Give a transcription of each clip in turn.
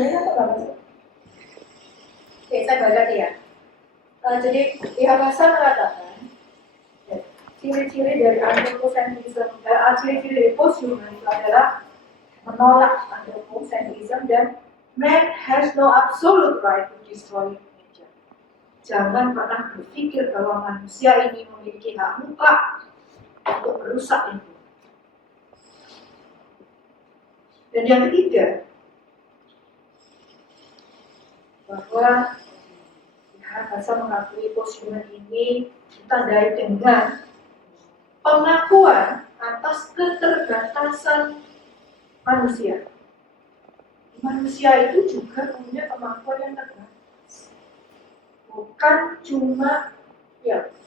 pertanyaannya apa Mbak Mas? Oke, saya baca ya. Jadi pihak pasar mengatakan ciri-ciri dari anthropocentrism, ciri-ciri dari posthuman itu adalah menolak anthropocentrism dan man has no absolute right to destroy nature. Jangan pernah berpikir bahwa manusia ini memiliki hak mutlak untuk merusak lingkungan. Dan yang ketiga, bahwa pihak pasar mengakui posthuman ini ditandai dengan pengakuan atas keterbatasan manusia. Manusia itu juga punya kemampuan yang terbatas. Bukan cuma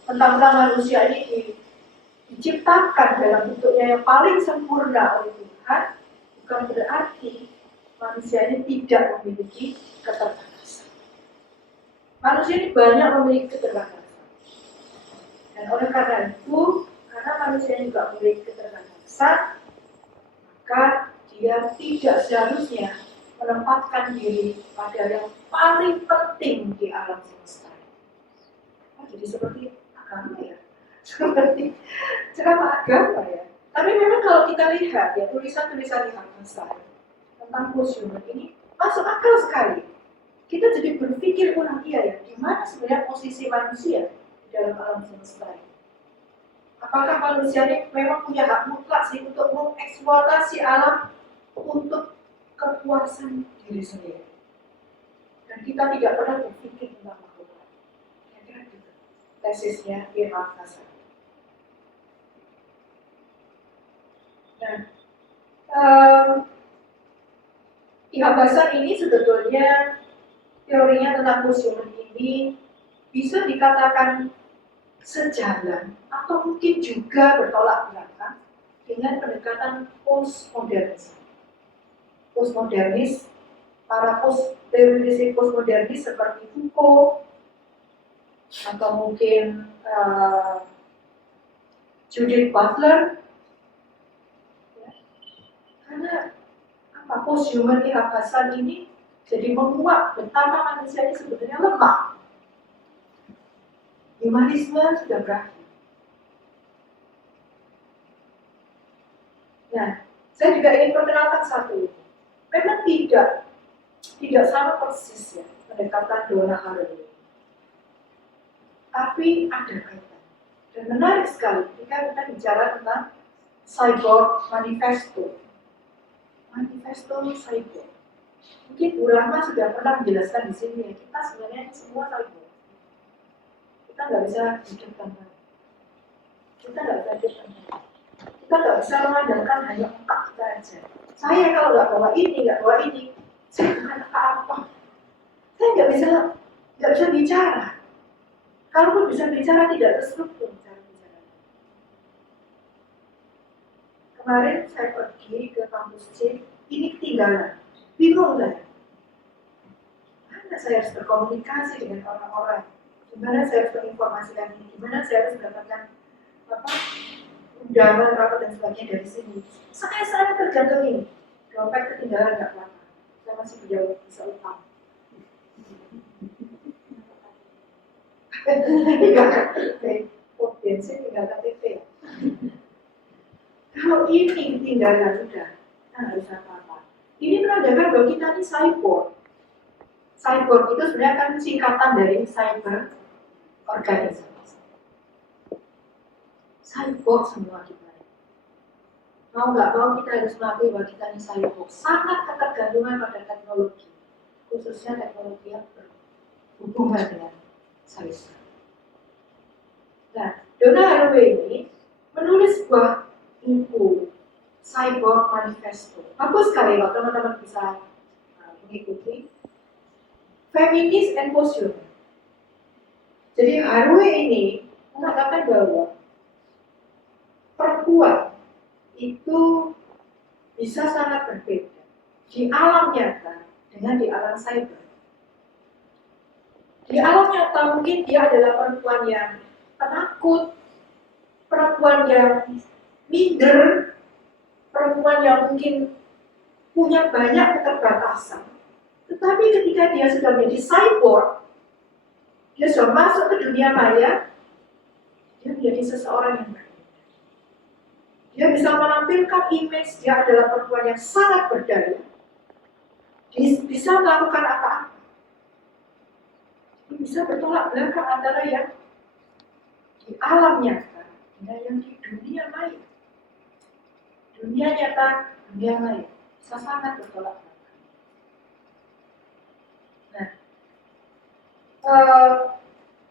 tentang manusia ini diciptakan dalam bentuknya yang paling sempurna oleh Tuhan, bukan berarti manusia ini tidak memiliki keterbatasan. Manusia ini banyak memiliki keterbatasan. Dan oleh karena itu, karena manusia ini juga memiliki keterbatasan, maka dia tidak seharusnya menempatkan diri pada yang paling penting di alam semesta. Jadi seperti agama ya, seperti ceramah agama ya. Tapi memang kalau kita lihat ya tulisan-tulisan yang besar tentang posthuman ini masuk akal sekali. Kita jadi berpikir ulang ya, di mana sebenarnya posisi manusia di dalam alam semesta ini. Apakah manusia ini memang punya hak mutlak sih untuk mengeksploitasi alam untuk kepuasan diri sendiri? Dan kita tidak pernah berpikir tentang makhluk lain. Kira-kira gitu tesisnya Irfan Hasan. Nah, Ihab Hasan ini sebetulnya teorinya tentang posthuman ini bisa dikatakan sejalan atau mungkin juga bertolak belakang dengan pendekatan postmodernis. Postmodernis, para teori postmodernis seperti Foucault atau mungkin Judith Butler, ya. Karena posthuman Ihab Hasan ini jadi menguat betapa manusia ini sebetulnya lemah. Humanisme sudah berakhir. Nah, saya juga ingin perkenalkan satu. Memang tidak sama persis ya pendekatan Donna Haraway. Tapi ada kaitan. Dan menarik sekali ketika kita bicara tentang cyborg manifesto. Manifesto cyborg. Mungkin ulama sudah pernah menjelaskan di sini ya, kita sebenarnya semua cyborg. Kita nggak bisa hidup tanpa. Kita nggak bisa mengandalkan hanya otak kita aja. Saya kalau nggak bawa ini, saya bukan apa-apa. Saya nggak bisa bicara. Kalaupun bisa bicara tidak terstruktur cara bicara. Kemarin saya pergi ke kampus C, ini ketinggalan, bingung saya. Mana saya harus berkomunikasi dengan orang-orang? Gimana saya harus menginformasikan ini? Gimana saya harus mendapatkan undangan, rapat dan sebagainya dari sini? Saya tergantung ini. Dompet ketinggalan nggak apa-apa. Saya masih bisa utang. Bensin tinggal KTP. Kalau ini ketinggalan sudah, kita harus apa-apa. Ini menandakan bahwa kita ini cyborg. Cyborg itu sebenarnya kan singkatan dari cyber organisasi. Cyborg semua kita. Mau nggak mau kita harus mengakui bahwa kita ini cyborg. Sangat ketergantungan pada teknologi, khususnya teknologi yang berhubungan dengan cyber. Nah, Donna Haraway ini menulis sebuah buku Cyborg Manifesto. Bagus sekali kalau teman-teman bisa mengikuti. Feminis and Posthuman. Jadi Haraway ini mengatakan bahwa perempuan itu bisa sangat berbeda di alam nyata dengan di alam cyber. Di alam nyata mungkin dia adalah perempuan yang penakut, perempuan yang minder, perempuan yang mungkin punya banyak keterbatasan. Tetapi ketika dia sudah menjadi cyborg, dia sudah masuk ke dunia maya, dia menjadi seseorang yang berbeda. Dia bisa menampilkan image dia adalah perempuan yang sangat berdaya. Dia bisa melakukan apa-apa. Dia bisa bertolak belakang antara yang di alam nyata dan yang di dunia maya. Dunia nyata, dunia maya bisa sangat bertolak belakang.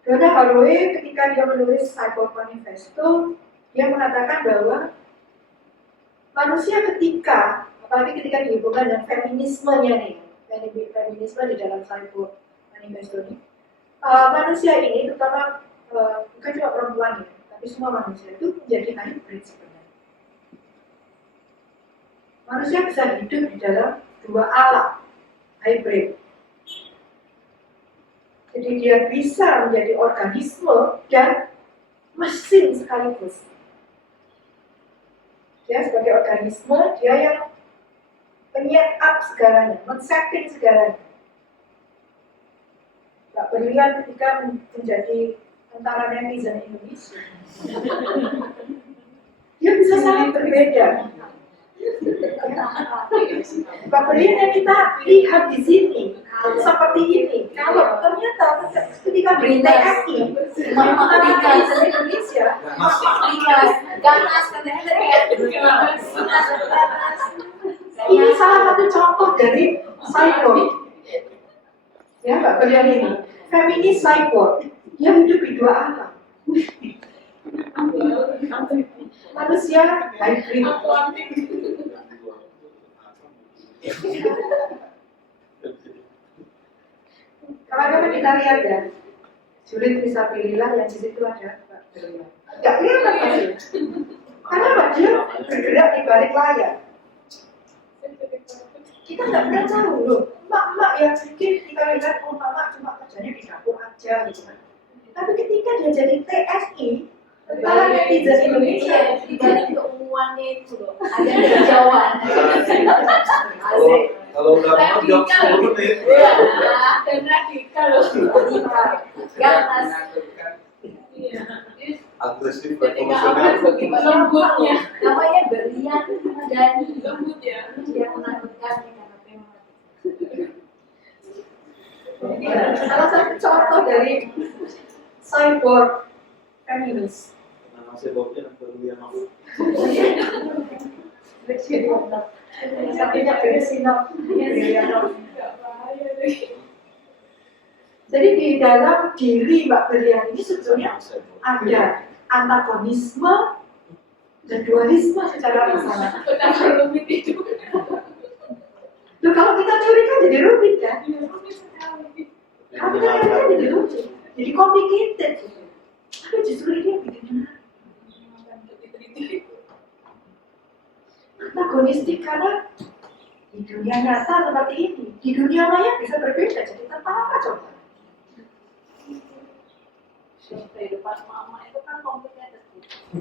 Donna Haraway ketika dia menulis Cyborg Manifesto, dia mengatakan bahwa manusia ketika, apalagi ketika dihubungkan dengan feminismenya nih, feminisme di dalam Cyborg Manifesto ini, manusia ini terutama bukan cuma perempuan ya, tapi semua manusia itu menjadi hybrid sebenarnya. Manusia bisa hidup di dalam dua alam, hybrid. Jadi dia bisa menjadi organisme dan mesin sekaligus. Dia sebagai organisme, dia yang men-up segalanya, men-setting segalanya. Mbak Berlian ketika menjadi tentara netizen Indonesia, dia bisa sangat berbeda. Mbak Berlian yang kita lihat di sini seperti ini. Kalau ternyata ketika di TFI, netizen Indonesia, ganas katanya ini salah satu contoh dari cyborg. Ya, Mbak Berlian ini, feminis cyborg, dia hidup di dua alam. Manusia hybrid. Kawan-kawan kita lihat ya, sulit bisa pilihlah yang di situ ada Mbak Berlian. Nggak kelihatan pasti. Karena Mbak dia bergerak di balik layar. Kita nggak pernah tahu loh, emak-emak yang mungkin kita lihat emak-emak cuma kerjanya di dapur aja gitu kan. Tapi ketika dia jadi TSI, tentara netizen Indonesia, di balik keumumannya itu loh, ada kejauhan. Kalau udah mau jawab 10 menit. Dan radikal loh. Ganas. Agresif Ketika emosional. lembutnya, namanya Berlian Madani. Lembut ya. Dia menakutkan karena memang. ini salah satu contoh dari cyborg feminis. Nama sebabnya Berlian. Satunya Bersinov. Jadi di dalam diri Mbak Berlian ini sebetulnya ada antagonisme dan dualisme secara bersamaan. Betapa rumit itu. Loh, kalau kita teori kan jadi rumit kan? Rumit sekali. Kalau kita teori kan jadi rumit, jadi complicated. Tapi justru ini yang bikin menarik. Antagonistik karena di dunia nyata seperti ini, di dunia maya bisa berbeda. Jadi tentang apa coba? Kehidupan mama itu kan complicated.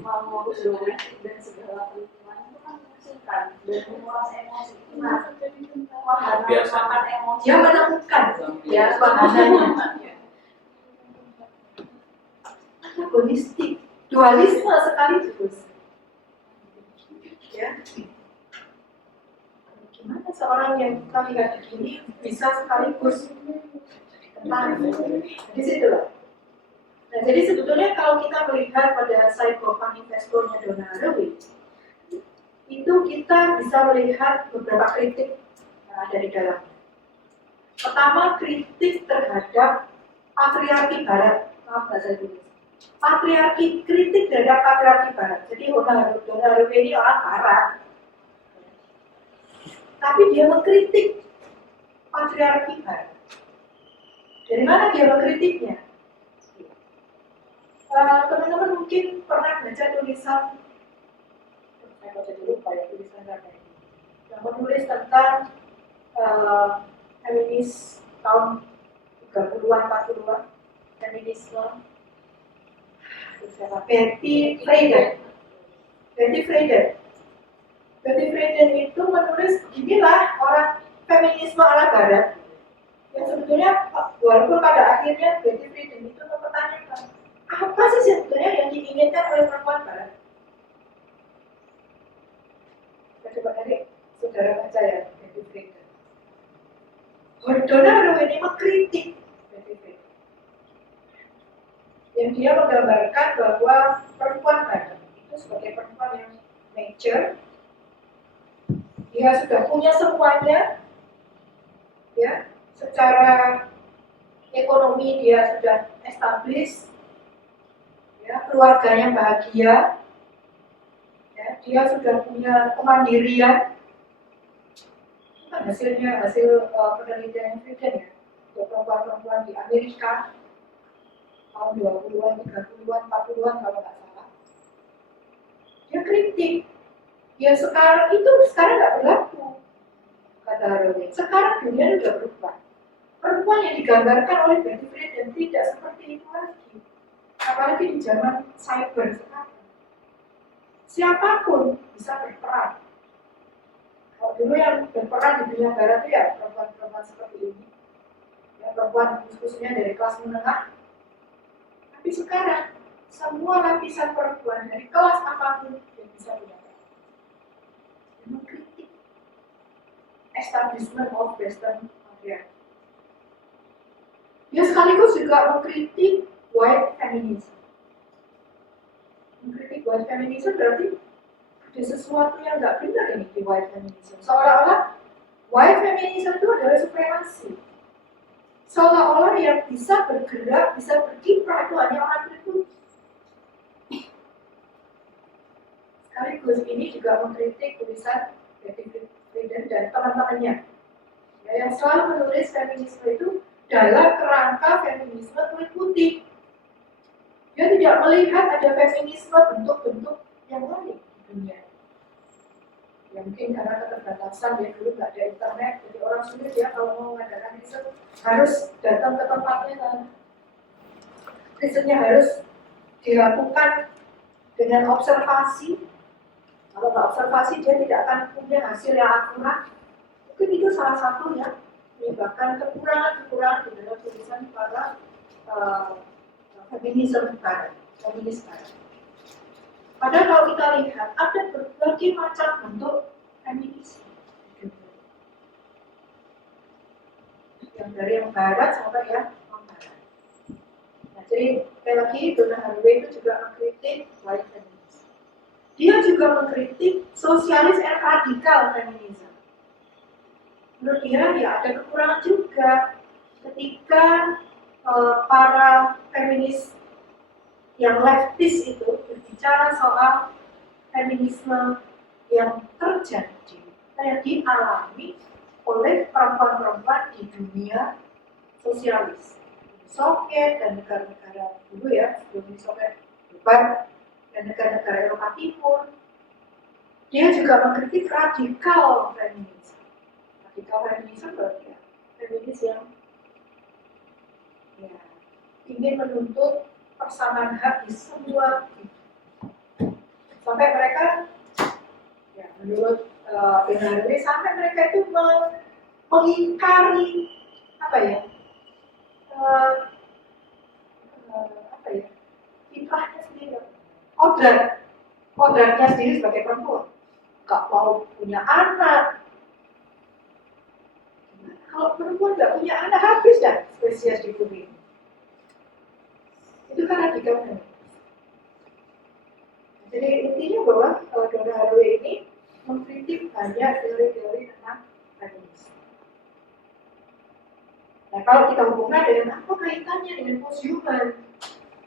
Mau ngurus domestik dan segala perhitungan itu kan mengasingkan dan menguras emosi. Nah, wahana emosi. Dia menemukan ya wahananya. Antagonistik, dualisme sekaligus. Ya. Gimana seorang yang kita lihat begini bisa sekaligus tenang? Di situ loh. Nah, jadi sebetulnya kalau kita melihat pada Cyborg Manifesto-nya Donna Haraway, itu kita bisa melihat beberapa kritik yang ada di dalamnya. Pertama, kritik terhadap patriarki Barat. Maaf bahasa Indonesia. Patriarki, kritik terhadap patriarki Barat. Jadi Donna Haraway ini orang Barat, tapi dia mengkritik patriarki Barat. Dari mana dia mengkritiknya? Teman-teman mungkin pernah baca tulisan, saya baca dulu lupa ya tulisan apa ini, yang menulis tentang feminis tahun 30-an, 40-an, feminisme. Siapa? Betty Friedan. Betty Friedan itu menulis beginilah orang feminisme ala Barat. sebetulnya walaupun pada akhirnya Betty Friedan itu mempertanyakan apa sih sebetulnya yang diinginkan oleh perempuan barat. Kita coba nanti saudara baca ya Betty Friedan. Donna Haraway ini mengkritik Betty Friedan. Yang dia menggambarkan bahwa perempuan barat itu sebagai perempuan yang mature, dia sudah punya semuanya, ya, secara ekonomi dia sudah established, ya, keluarganya bahagia, ya, dia sudah punya kemandirian. Itu kan hasil penelitian Friedan ya, untuk perempuan-perempuan di Amerika tahun 20-an, 30-an, 40-an kalau nggak salah. Dia kritik, ya sekarang nggak berlaku, kata Haraway. Sekarang dunia sudah berubah. Perempuan yang digambarkan oleh Betty Friedan tidak seperti itu lagi. Apalagi di zaman cyber sekarang. Siapapun bisa berperan. Kalau dulu yang berperan di dunia barat itu ya perempuan-perempuan seperti ini. Ya, perempuan khususnya dari kelas menengah. Tapi sekarang semua lapisan perempuan dari kelas apapun yang bisa berdapat. Mengkritik establishment of Western patriarchy. Dia sekaligus juga mengkritik white feminism. Mengkritik white feminism berarti ada sesuatu yang nggak benar ini di white feminism. Seolah-olah white feminism itu adalah supremasi. Seolah-olah yang bisa bergerak, bisa berkiprah itu hanya orang berputih. Sekaligus ini juga mengkritik tulisan Betty Friedan dan teman-temannya, ya, yang selalu menulis feminisme itu dalam kerangka feminisme kulit putih. Dia tidak melihat ada feminisme bentuk-bentuk yang lain di dunia. Ya mungkin karena keterbatasan, dia dulu nggak ada internet, jadi orang sulit ya kalau mau mengadakan riset harus datang ke tempatnya kan. Risetnya harus dilakukan dengan observasi. Kalau nggak observasi dia tidak akan punya hasil yang akurat. Mungkin itu salah satu yang menyebabkan kekurangan-kekurangan di dalam tulisan para feminis barat. Padahal kalau kita lihat ada berbagai macam bentuk feminisme, yang dari yang barat sampai yang non-barat. Nah, jadi sekali lagi Donna Haraway itu juga mengkritik white feminism. Dia juga mengkritik sosialis and radikal feminism. Menurut dia ya ada kekurangan juga ketika para feminis yang leftist itu berbicara soal feminisme yang terjadi, yang dialami oleh perempuan-perempuan di dunia sosialis, Soviet dan negara-negara dulu ya, sebelum Soviet bubar dan negara-negara Eropa Timur. Dia juga mengkritik radikal feminisme. Radikal feminisme berarti ya, feminis yang ya, ingin menuntut persamaan hak di semua, sampai mereka ya menurut Donna Haraway sampai mereka itu mengingkari apa ya fitrahnya sendiri, kodratnya sendiri sebagai perempuan, nggak mau punya anak. Kalau perempuan nggak punya anak habis dah spesies di bumi. Itu kan radikal feminis. Jadi intinya bahwa Donna Haraway ini mengkritik banyak teori-teori tentang feminisme. Nah, kalau kita hubungkan dengan apa kaitannya dengan posthuman?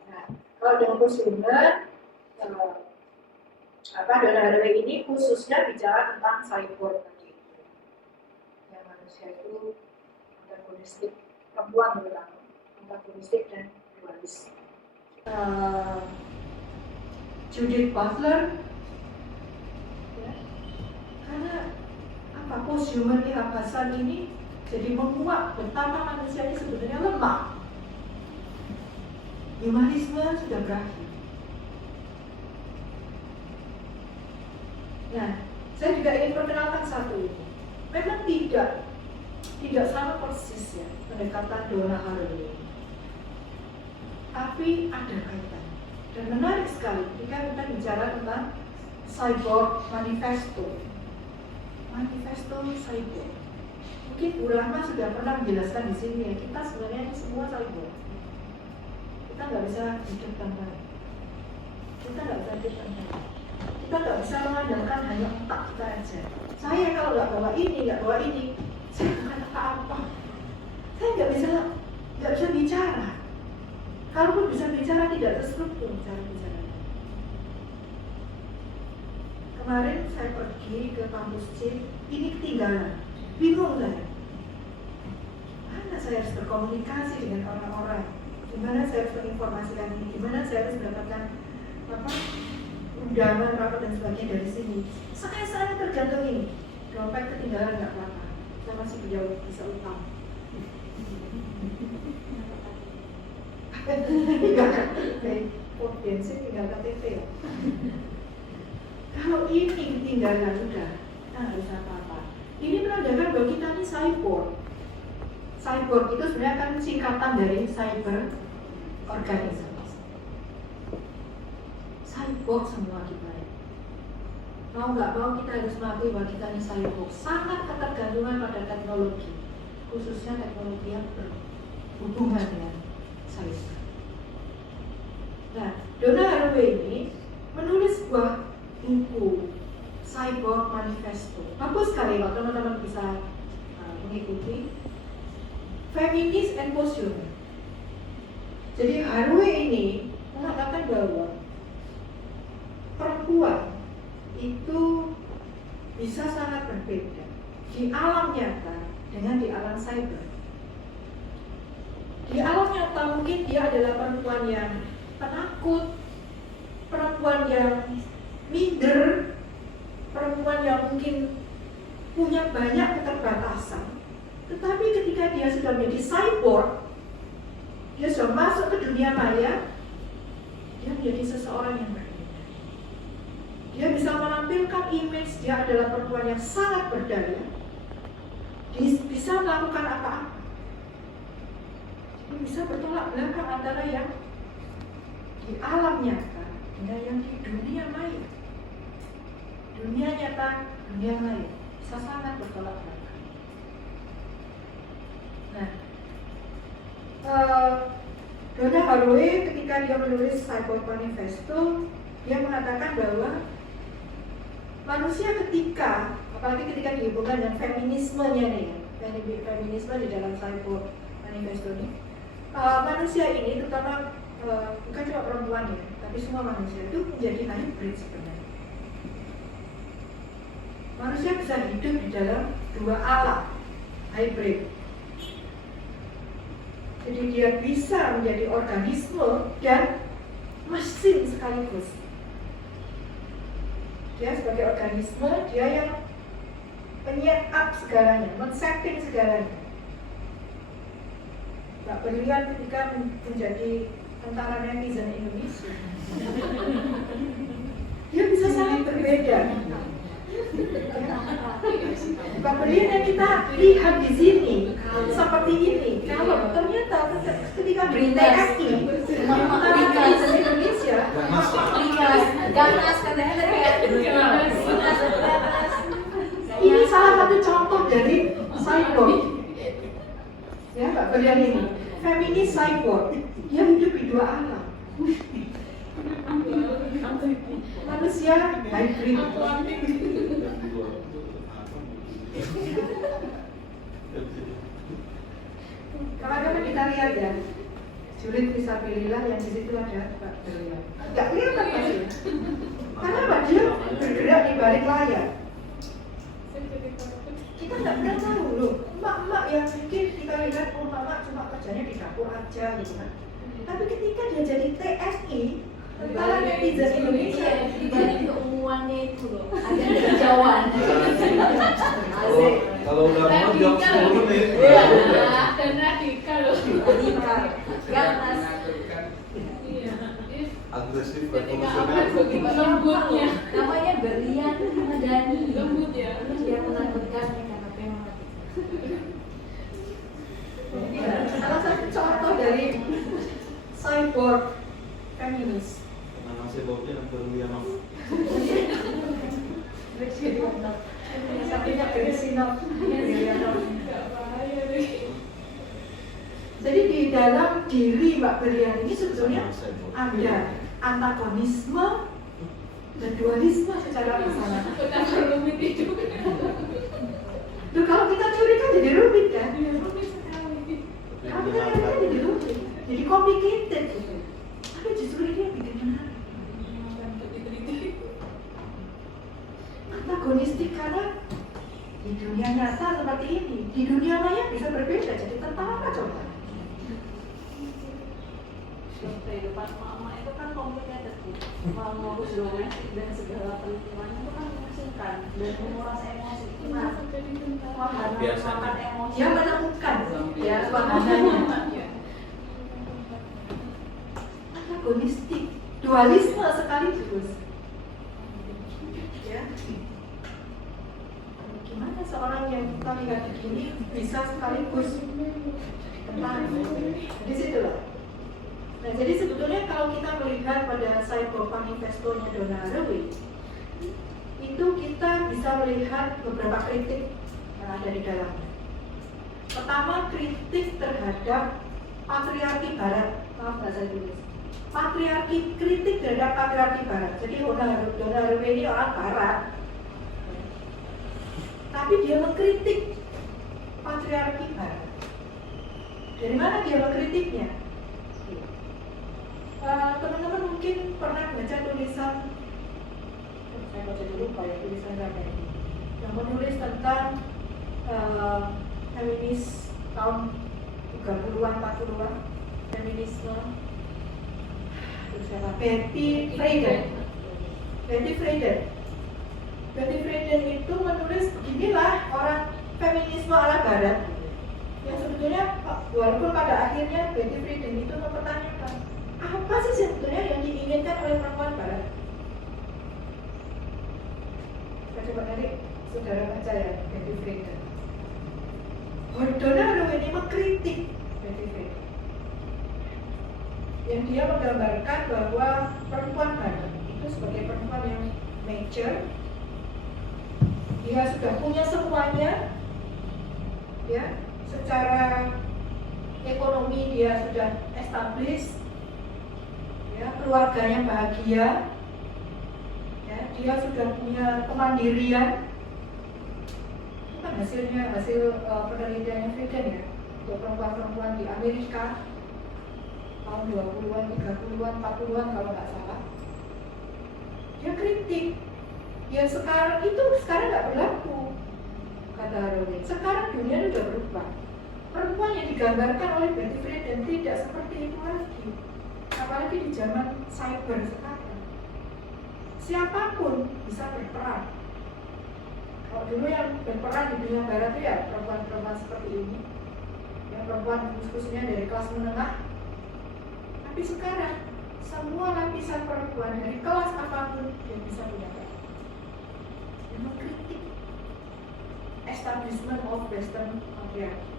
Nah, kalau dengan posthuman, Donna Haraway ini khususnya bicara tentang cyborg tadi. Yang manusia itu antagonistik, perempuan terutama, antagonistik dan dualis. Judith Butler, ya, karena apa posthuman kehabasan ini jadi menguak betapa manusia ini sebenarnya lemah. Humanisme sudah berakhir. Nah, saya juga ingin perkenalkan satu ini. Memang tidak tidak sama persis ya pendekatan Donna Haraway, tapi ada kaitan. Dan menarik sekali ketika kita bicara tentang cyborg manifesto cyborg. Mungkin Bu Rahma sudah pernah menjelaskan di sini ya, kita sebenarnya ini semua cyborg. Kita nggak bisa hidup tanpa ini. Kita nggak bisa mengandalkan hanya otak kita aja. Saya kalau nggak bawa ini, saya bukan apa-apa. Saya nggak bisa bicara. Kalaupun bisa bicara tidak terstruktur cara bicara. Kemarin saya pergi ke kampus C, ini ketinggalan, bingung saya. Mana saya harus berkomunikasi dengan orang-orang? Gimana saya harus menginformasikan ini? Gimana saya harus mendapatkan undangan, rapat dan sebagainya dari sini? Saya tergantung ini. Dompet ketinggalan nggak apa-apa. Saya masih bisa utang. Bensin tinggal KTP ya. Kalau ini ketinggalan udah, kita nggak bisa apa-apa. Ini menandakan bahwa kita ini cyborg. Cyborg itu sebenarnya kan singkatan dari cyber organism. Cyborg semua kita ya. Mau nggak mau kita harus mengakui bahwa kita ini cyborg. Sangat ketergantungan pada teknologi, khususnya teknologi yang berhubungan dengan cyber. Nah, Donna Haraway ini menulis sebuah buku Cyborg Manifesto. Bagus sekali kalau teman-teman bisa mengikuti. Feminist and Post-human. Jadi Haraway ini mengatakan bahwa perempuan itu bisa sangat berbeda di alam nyata dengan di alam cyber. Di alam nyata mungkin dia adalah perempuan yang penakut, perempuan yang minder, perempuan yang mungkin punya banyak keterbatasan. Tetapi ketika dia sudah menjadi cyborg, dia sudah masuk ke dunia maya, dia menjadi seseorang yang berbeda. Dia bisa menampilkan image dia adalah perempuan yang sangat berdaya, dia bisa melakukan apa-apa. Dia bisa bertolak belakang antara yang di alam nyata dengan yang di dunia maya. Dunia nyata, dunia maya bisa sangat bertolak belakang. Nah, Donna Haraway ketika dia menulis Cyborg Manifesto, dia mengatakan bahwa manusia ketika, apalagi ketika dihubungkan dengan feminismenya nih, feminisme di dalam Cyborg Manifesto ini, manusia ini terutama bukan cuma perempuan ya, tapi semua manusia itu menjadi hybrid sebenarnya. Manusia bisa hidup di dalam dua alam, hybrid. Jadi dia bisa menjadi organisme dan mesin sekaligus. Dia sebagai organisme, dia yang men-up segalanya, men-setting segalanya. Mbak Berlian ketika menjadi tentara netizen Indonesia, dia bisa sangat berbeda. Mbak Berlian yang kita lihat di sini seperti ini, kalau ternyata ketika di TSI, tentara netizen Indonesia, ganas katanya ini salah satu contoh dari cyborg. Ya, Mbak Berlian ini feminis cyborg. Dia hidup di dua alam. Manusia hybrid. Kalau kita lihat ya, Julid Fisabilillah yang di situ ada Mbak Berlian. Enggak kelihatan pasti. Karena Mbak dia bergerak di balik layar. Kita nggak pernah tahu loh, emak-emak yang mungkin kita lihat emak cuma kerjanya di dapur aja gitu kan. Tapi ketika dia jadi TSI, tentara netizen Indonesia, dibanding keumumannya itu loh, ada kejauhan. Kalau udah mau jawab 10 menit. Dan radikal loh. Radikal, ganas. Iya. Agresif, Ketika revolusioner. apa begitu lembutnya. Namanya Berlian Medani. Lembut ya. Dia menakutkan karena memang of brilliant of. Nggak bahaya deh. Jadi di dalam diri Mbak Berlian ini sebetulnya ada antagonisme dan dualisme secara bersamaan. Betapa rumit itu. Loh, kalau kita curi kan jadi rumit kan? Iya, rumit sekali. Kalau kita curi kan jadi rumit, jadi complicated gitu. Tapi justru ini yang bikin menarik. Antagonistik karena di dunia nyata seperti ini, di dunia maya bisa berbeda, jadi tentara coba. Kehidupan mama itu kan complicated sih. Mengurus domestik dan segala peristiwanya itu kan mengasingkan dan menguras emosi. Nah, wahana Biasanya. makan emosi. Dia menemukan ya wahananya. Antagonistik, dualisme sekaligus. Ya. Gimana seorang yang kita lihat begini bisa sekaligus tentara? Di situ loh. Nah, jadi sebetulnya kalau kita melihat pada Cyber Manifesto-nya Donna Haraway, itu kita bisa melihat beberapa kritik yang ada di dalamnya. Pertama, kritik terhadap patriarki Barat. Maaf bahasa Inggris. Kritik terhadap patriarki Barat. Jadi Donna Haraway ini orang Barat, tapi dia mengkritik patriarki Barat. Dari mana dia mengkritiknya? Teman-teman mungkin pernah baca tulisan, saya baca dulu lupa ya tulisan apa ini, yang menulis tentang feminis tahun 30-an, 40-an, feminisme. Terus siapa? Betty Friedan. Betty Friedan itu menulis beginilah orang feminisme ala Barat. Yang sebetulnya walaupun pada akhirnya Betty Friedan itu mempertanyakan apa sih sebetulnya yang diinginkan oleh perempuan Barat. Saya coba nanti saudara baca ya Betty Friedan. Donna Haraway ini mengkritik Betty Friedan, yang dia menggambarkan bahwa perempuan Barat itu sebagai perempuan yang mature, dia sudah punya semuanya, ya, secara ekonomi dia sudah established, ya, keluarganya bahagia, ya, dia sudah punya kemandirian. Itu kan hasil penelitiannya Friedan ya, untuk perempuan-perempuan di Amerika tahun 20-an, 30-an, 40-an kalau nggak salah. Dia kritik, ya sekarang nggak berlaku, kata Haraway. Sekarang dunia sudah berubah. Perempuan yang digambarkan oleh Betty Friedan tidak seperti itu lagi. Apalagi di zaman cyber sekarang, siapapun bisa berperan. Kalau dulu yang berperan di dunia barat itu ya perempuan-perempuan seperti ini, yang perempuan khususnya dari kelas menengah. Tapi sekarang semua lapisan perempuan dari kelas apapun yang bisa punya peran. Dan mengkritik establishment of Western patriarchy.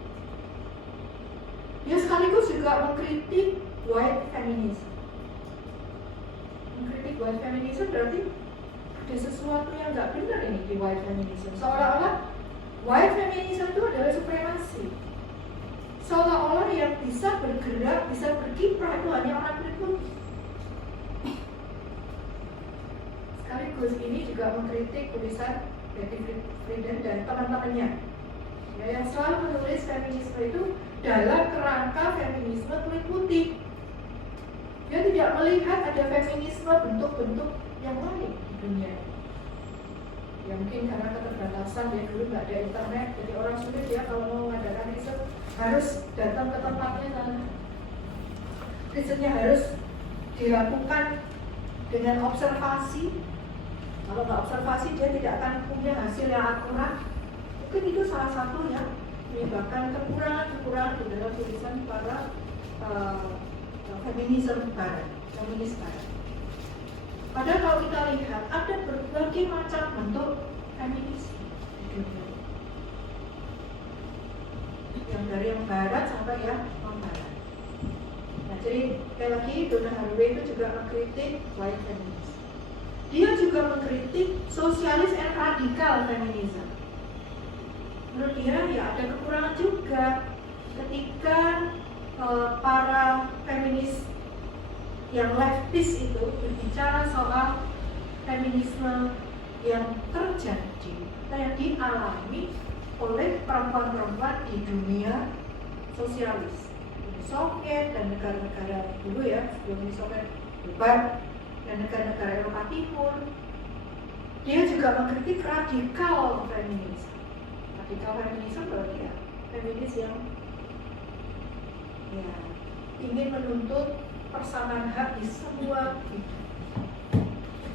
Dia sekaligus juga mengkritik white feminism. Mengkritik white feminism berarti ada sesuatu yang nggak benar ini di white feminism. Seolah-olah white feminism itu adalah supremasi. Seolah-olah yang bisa bergerak, bisa berkiprah itu hanya orang kulit putih. Sekaligus ini juga mengkritik tulisan Betty Friedan dan teman-temannya, ya, yang selalu menulis feminisme itu dalam kerangka feminisme kulit putih. Dia tidak melihat ada feminisme bentuk-bentuk yang lain di dunia. Ya mungkin karena keterbatasan, ya dulu nggak ada internet, jadi orang sulit ya kalau mau mengadakan riset harus datang ke tempatnya sana. Risetnya harus dilakukan dengan observasi. Kalau nggak observasi dia tidak akan punya hasil yang akurat. Mungkin itu salah satu yang menyebabkan kekurangan di dalam tulisan para feminis barat. Padahal kalau kita lihat ada berbagai macam bentuk feminisme di dunia, yang dari yang barat sampai yang non barat. Nah, jadi sekali lagi Donna Haraway itu juga mengkritik white feminism. Dia juga mengkritik sosialis and radikal feminism. ketiga, ketika para feminis yang leftis itu berbicara soal feminisme yang terjadi atau yang dialami oleh perempuan-perempuan di dunia sosialis, Uni Soviet dan negara-negara dulu ya, sebelum Uni Soviet bubar, dan negara-negara Eropa Timur. Dia juga mengkritik radikal feminisme. Radikal feminisme berarti ya feminis yang ya ingin menuntut persamaan hak di semua bidang.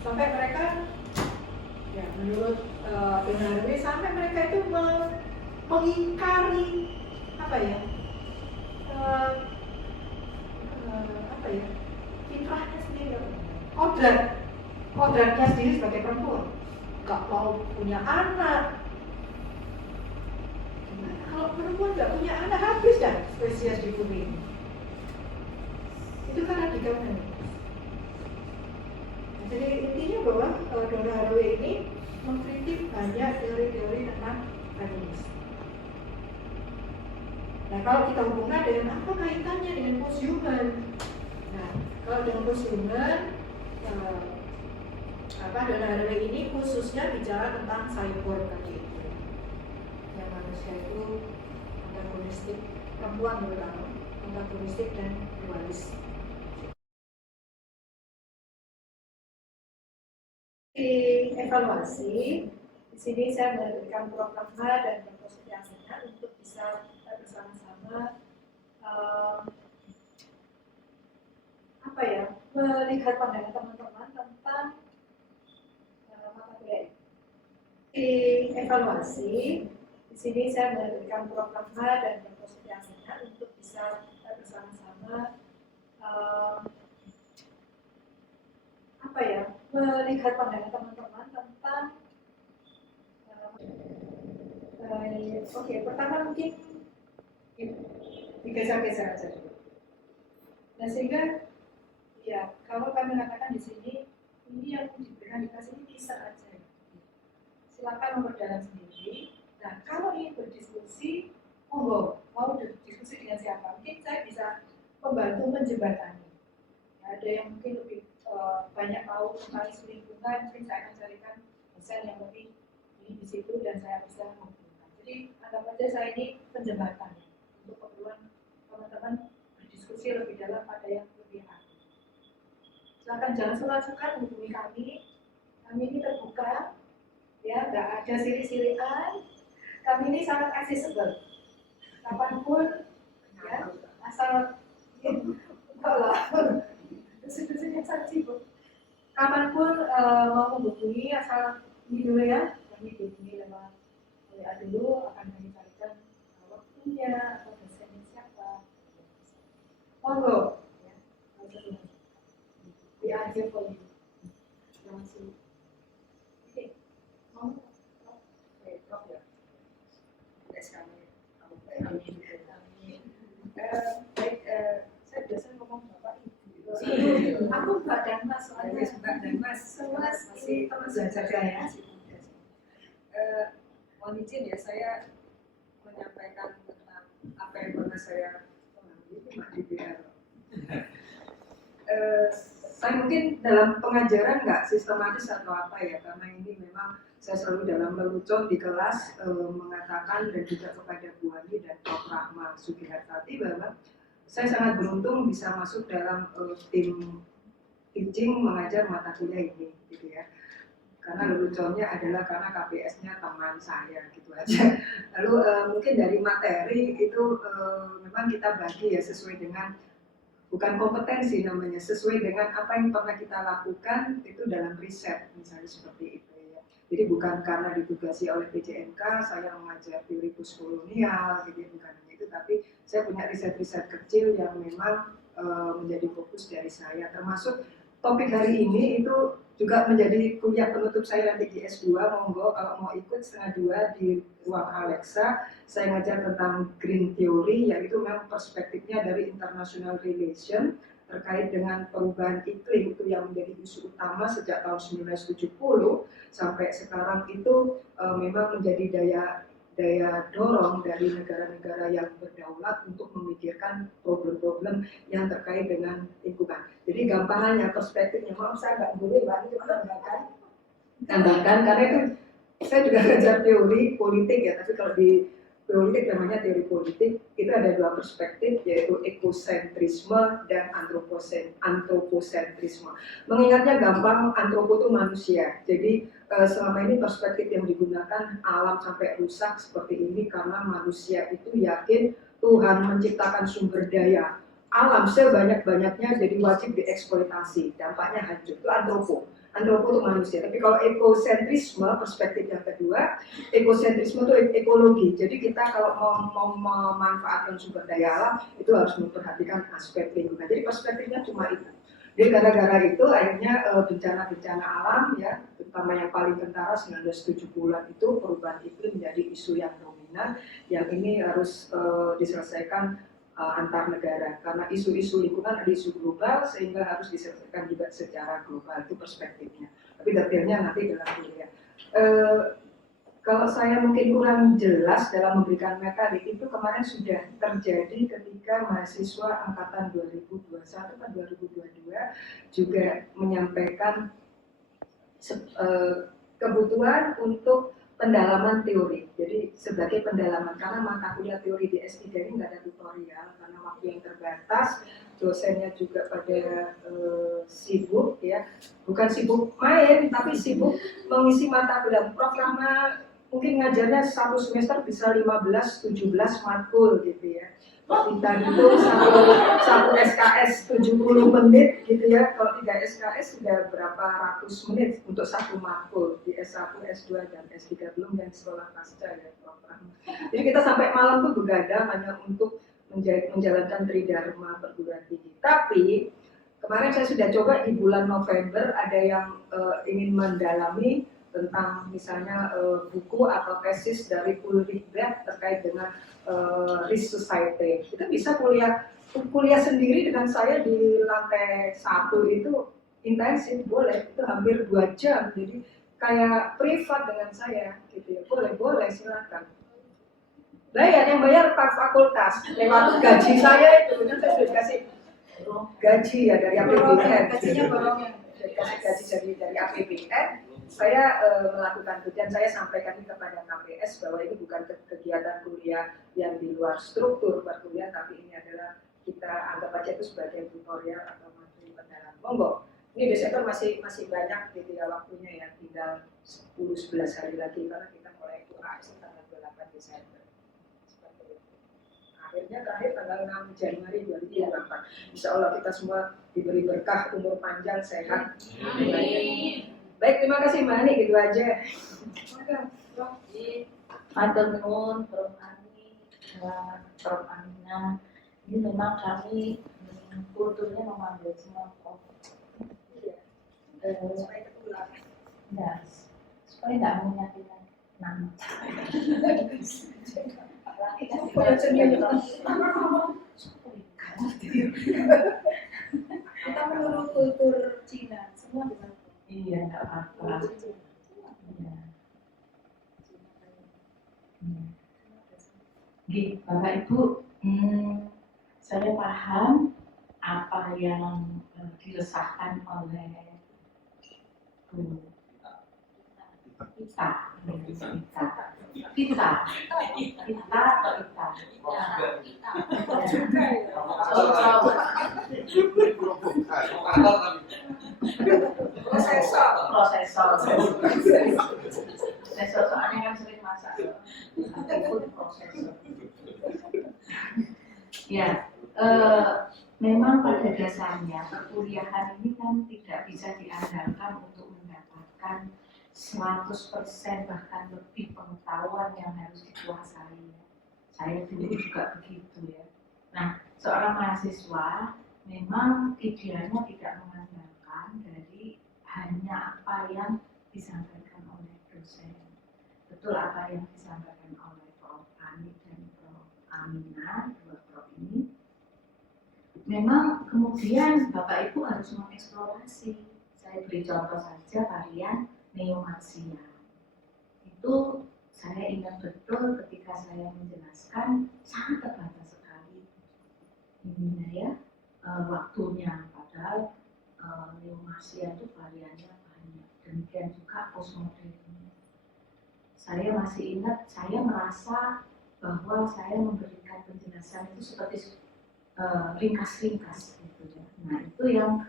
Sampai mereka ya menurut Donna Haraway, sampai mereka itu mengingkari apa ya fitrahnya sendiri, kodratnya sendiri sebagai perempuan, nggak mau punya anak. Gimana kalau perempuan nggak punya anak, habis dah spesies di bumi ini. Itu kan radikal feminis. Jadi intinya bahwa Donna Haraway ini mengkritik banyak teori-teori tentang feminis. Nah, kalau kita hubungkan dengan apa kaitannya dengan posthuman? Nah, kalau dengan posthuman, Donna Haraway ini khususnya bicara tentang cyborg tadi itu, yang manusia itu antagonistik, perempuan terutama antagonistik dan dualis. Di evaluasi, di sini saya memberikan program dan proposal yang benar untuk bisa kita bersama-sama melihat pandangan teman-teman tentang mata kuliah. Di evaluasi, di sini saya memberikan program dan proposal yang benar untuk bisa kita bersama-sama melihat pandangan teman-teman tentang oke, pertama mungkin digeser-geser aja dulu. Nah, sehingga ya kalau kami mengatakan di sini ini yang diberikan di kelas ini bisa aja, silakan memperdalam sendiri. Nah, kalau ingin berdiskusi, monggo, mau berdiskusi dengan siapa? Mungkin saya bisa membantu menjembatani. Ya, ada yang mungkin lebih banyak tahu tentang isu lingkungan, mungkin saya akan carikan dosen yang lebih ini di situ dan saya bisa menghubungkan. Jadi anggap saja saya ini penjembatan untuk keperluan teman-teman berdiskusi lebih dalam pada yang lebih ahli. Silakan jangan sungkan-sungkan hubungi kami. Kami ini terbuka, ya, nggak ada sirik-sirikan. Kami ini sangat accessible. Kapanpun, ya, asal diskusinya sangat sibuk. Kapanpun mau menghubungi, asal ini dulu ya, kami hubungi lewat WA dulu, akan kami carikan waktunya atau dosennya siapa. Monggo, ya, WA aja boleh. Langsung. Oke, monggo. Oke, ya. Baik, saya biasa ngomong Bapak Ibu. Aku Mbak dan Mas, soalnya Mbak dan Mas masih teman belajar saya. Mohon izin ya, saya menyampaikan tentang apa yang pernah saya saya mungkin dalam pengajaran nggak sistematis atau apa ya, karena ini memang saya selalu dalam lelucon di kelas mengatakan dan juga kepada Bu Ani dan Prof. Rahma Sugihartati bahwa saya sangat beruntung bisa masuk dalam tim teaching mengajar mata kuliah ini, gitu ya. Karena leluconnya adalah karena KPS-nya teman saya, gitu aja. Lalu mungkin dari materi itu memang kita bagi ya sesuai dengan, bukan kompetensi namanya, sesuai dengan apa yang pernah kita lakukan itu dalam riset, misalnya seperti itu ya. Jadi bukan karena ditugasi oleh PJMK saya mengajar teori postkolonial, gitu, bukan hanya itu, tapi saya punya riset-riset kecil yang memang menjadi fokus dari saya, termasuk topik hari ini itu juga menjadi kuliah penutup saya nanti di S2. Monggo kalau mau ikut 1:30 di ruang Alexa. Saya ngajar tentang green theory, yaitu memang perspektifnya dari international relation terkait dengan perubahan iklim, itu yang menjadi isu utama sejak tahun 1970 sampai sekarang itu memang menjadi daya daya dorong dari negara-negara yang berdaulat untuk memikirkan problem-problem yang terkait dengan lingkungan. Jadi gampangannya perspektifnya, maaf saya nggak boleh banget tambahkan karena itu saya juga belajar teori politik ya, tapi kalau di politik namanya teori politik, itu ada dua perspektif yaitu ekosentrisme dan antropocentrisme. Mengingatnya gampang, antropo itu manusia. Jadi selama ini perspektif yang digunakan alam sampai rusak seperti ini karena manusia itu yakin Tuhan menciptakan sumber daya alam sebanyak-banyaknya jadi wajib dieksploitasi, dampaknya hancur. Itu antropo itu manusia. Tapi kalau ekosentrisme, perspektif yang kedua, ekosentrisme itu ekologi. Jadi kita kalau mau memanfaatkan sumber daya alam itu harus memperhatikan aspek lingkungan. Jadi perspektifnya cuma itu. Jadi gara-gara itu akhirnya bencana-bencana alam ya, terutama yang paling kentara 1970-an itu perubahan iklim menjadi isu yang dominan, yang ini harus diselesaikan antar negara karena isu-isu lingkungan ada isu global sehingga harus diselesaikan juga secara global, itu perspektifnya. Tapi detailnya nanti dalam kuliah. Kalau saya mungkin kurang jelas dalam memberikan materi itu kemarin sudah terjadi ketika mahasiswa angkatan 2021 dan 2022 juga menyampaikan kebutuhan untuk pendalaman teori. Jadi sebagai pendalaman karena mata kuliah teori di S3 ini nggak ada tutorial karena waktu yang terbatas, dosennya juga pada sibuk ya, bukan sibuk main tapi sibuk mengisi mata kuliah. Prof Rahma mungkin ngajarnya satu semester bisa 15-17 matkul gitu ya. Kalau kita itu satu SKS 70 menit gitu ya, kalau 3 SKS sudah berapa ratus menit untuk satu matkul di S1, S2 dan S3 belum yang sekolah pasca ya program. Jadi kita sampai malam tuh begadang hanya untuk menjalankan tridharma perguruan tinggi. Tapi kemarin saya sudah coba di bulan November ada yang ingin mendalami tentang misalnya buku atau tesis dari Ulrich Beck terkait dengan risk society. Kita bisa kuliah sendiri dengan saya di lantai 1 itu intensif, boleh, itu hampir 2 jam, jadi kayak privat dengan saya gitu ya, boleh silakan. Bayar, yang bayar Pak Fakultas lewat gaji saya itu, kan saya sudah dikasih gaji ya dari APBN, gajinya borongnya dikasih gaji dari APBN. Saya melakukan itu dan saya sampaikan kepada KPS bahwa ini bukan kegiatan kuliah yang di luar struktur perkuliahan, tapi ini adalah kita anggap aja itu sebagai tutorial atau materi pendalaman. Monggo, ini Desember masih banyak gitu ya waktunya ya, tinggal 10-11 hari lagi karena kita mulai itu tanggal 28 Desember. Seperti itu. Akhirnya terakhir tanggal 6 Januari 2024. Insya Allah kita semua diberi berkah, umur panjang, sehat. Baik, terima kasih Mbak Ani, gitu aja. Matur nuwun Prof Ani, Prof Amina. Ini memang kami kulturnya memanggil semua Prof. Supaya ketular. Ya, supaya nggak menyakikan nama. Kita menurut kultur Cina semua dengan Iya, nggak apa-apa. Iya. Gini, Bapak Ibu, saya paham apa yang diresahkan oleh kita atau prosesor soalnya kan sering masak food prosesor ya. Memang pada dasarnya perkuliahan ini kan tidak bisa diandalkan untuk mendapatkan 100% bahkan lebih pengetahuan yang harus dikuasai. Saya dulu juga begitu ya. Nah, seorang mahasiswa memang idealnya tidak mengandalkan dari hanya apa yang disampaikan oleh dosen. Betul apa yang disampaikan oleh Prof. Ani dan Prof. Amina, dua Prof ini. Memang kemudian Bapak Ibu harus mengeksplorasi. Saya beri contoh saja varian neomarxian. Itu saya ingat betul ketika saya menjelaskan sangat terbatas sekali ininya ya, waktunya, padahal Neomarxia itu variannya banyak, demikian juga postmodern. Saya masih ingat, saya merasa bahwa saya memberikan penjelasan itu seperti ringkas-ringkas gitu ya. Nah itu yang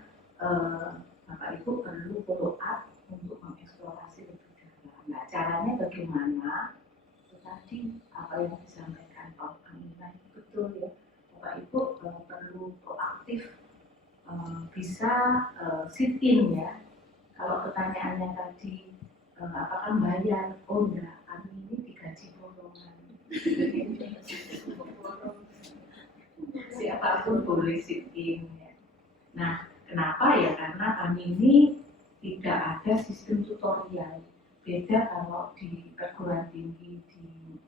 Bapak Ibu perlu follow up untuk mengeksplorasi lebih dalam. Nah caranya bagaimana? Itu tadi apa yang disampaikan Pak Amina itu betul ya. Bapak Ibu perlu proaktif, bisa sit-in ya. Kalau pertanyaannya tadi apakah bayar? Oh enggak, kami ini digaji borongan. Siapapun boleh sit-in ya. Nah, kenapa ya? Karena kami ini tidak ada sistem tutorial. Beda kalau di perguruan tinggi di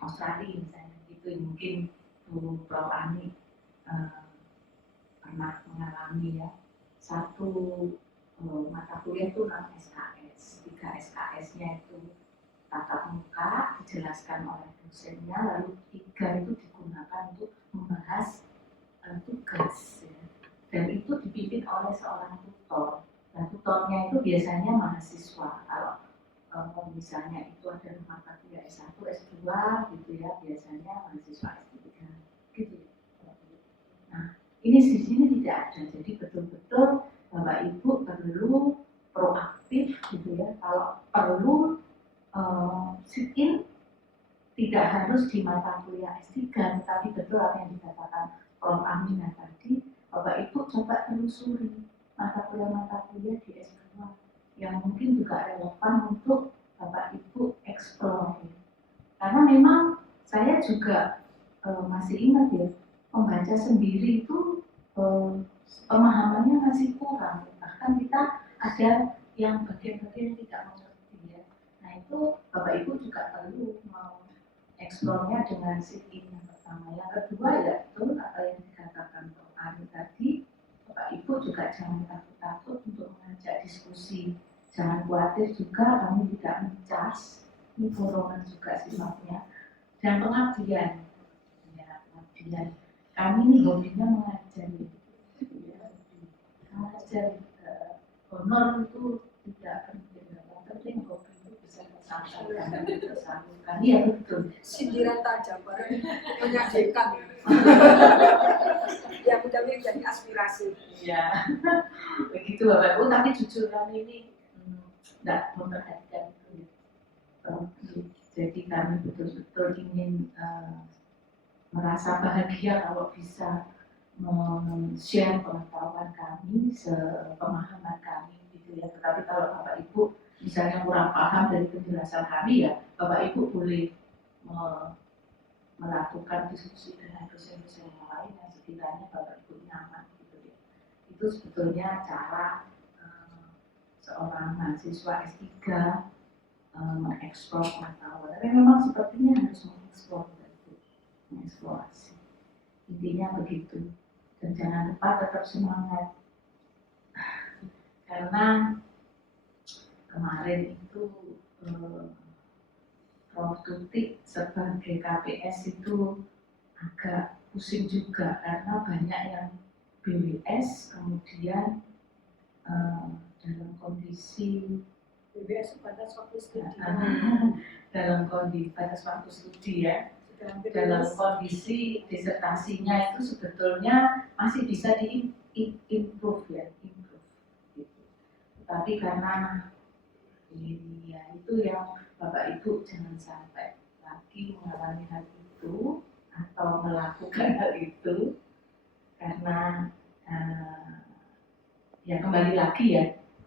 Australia misalnya, itu mungkin Bu Prof. Ani pernah mengalami ya. Satu mata kuliah itu 6 SKS, 3 SKS-nya itu tatap muka dijelaskan oleh dosennya, lalu 3 itu digunakan untuk membahas tugas ya. Dan itu dipimpin oleh seorang tutor. Nah tutornya itu biasanya mahasiswa. Kalau misalnya itu ada mata kuliah S1, S2 gitu ya, biasanya mahasiswa S3 gitu ya. Nah ini di sini tidak ada, jadi betul-betul Bapak Ibu perlu proaktif gitu ya. Kalau perlu sit-in, tidak harus di mata kuliah S3, tetapi betul apa yang dikatakan Prof. Amina tadi, Bapak Ibu coba telusuri mata kuliah di S2 yang mungkin juga relevan untuk Bapak Ibu explore. Karena memang saya juga masih ingat ya, membaca sendiri itu pemahamannya masih kurang. Bahkan kita ada yang bagian-bagian tidak mengerti ya. Nah itu Bapak Ibu juga perlu mau eksplornya dengan sit-in yang pertama. Yang kedua ya betul apa yang dikatakan Prof. Ari tadi, Bapak Ibu juga jangan takut-takut untuk mengajak diskusi. Jangan khawatir juga kami tidak men-charge, ini dorongan juga sifatnya. Dan pengabdian, ya pengabdian. Kami ini hobinya mengajar, ya. Mengajar honor itu tidak penting, yang penting hobi itu bisa tersampaikan, tersalurkan. Iya betul. Sindiran tajam, menyajikan. Ya mudah-mudahan jadi aspirasi. Iya, begitu Bapak Ibu. Tapi jujur kami ini tidak memperhatikan itu. Jadi kami betul-betul ingin merasa bahagia kalau bisa share pengetahuan kami, sepemahaman kami gitu ya. Tetapi kalau Bapak Ibu misalnya kurang paham dari penjelasan kami ya, Bapak Ibu boleh melakukan diskusi dengan dosen-dosen yang lain yang sekiranya Bapak Ibu nyaman gitu ya. Itu sebetulnya cara seorang mahasiswa S3 mengeksplor pengetahuan. Tapi memang sepertinya harus mengeksplorasi. Intinya begitu. Dan jangan lupa tetap semangat. Karena kemarin itu Prof. Tutik sebagai KPS itu agak pusing juga karena banyak yang BWS kemudian dalam kondisi BBS batas waktu studi. dalam kondisi batas waktu studi ya, dalam kondisi disertasinya itu sebetulnya masih bisa improve ya, gitu. Tapi karena ini ya itu yang Bapak Ibu jangan sampai lagi mengalami hal itu atau melakukan hal itu karena ya kembali lagi ya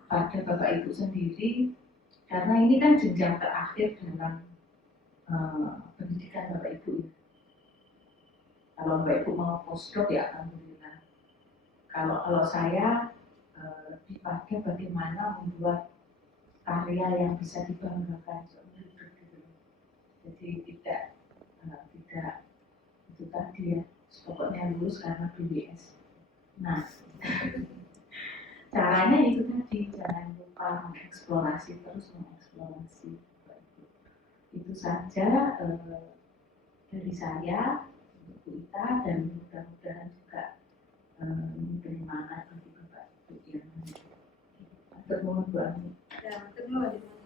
pada Bapak Ibu sendiri, karena ini kan jenjang terakhir dalam pendidikan Bapak Ibu ya. Kalau Bapak Ibu mau postdoc ya alhamdulillah. Kalau saya lebih pada bagaimana membuat karya yang bisa dibanggakan seumur hidup gitu. Jadi tidak itu tadi ya, pokoknya lulus karena BWS. Nah, caranya itu tadi, jangan lupa mengeksplorasi, terus mengeksplorasi. Itu saja dari saya, Bu Ita, dan mudah-mudahan juga memberi manfaat bagi Bapak Ibu yang ada. Terima kasih. Ya, terima kasih.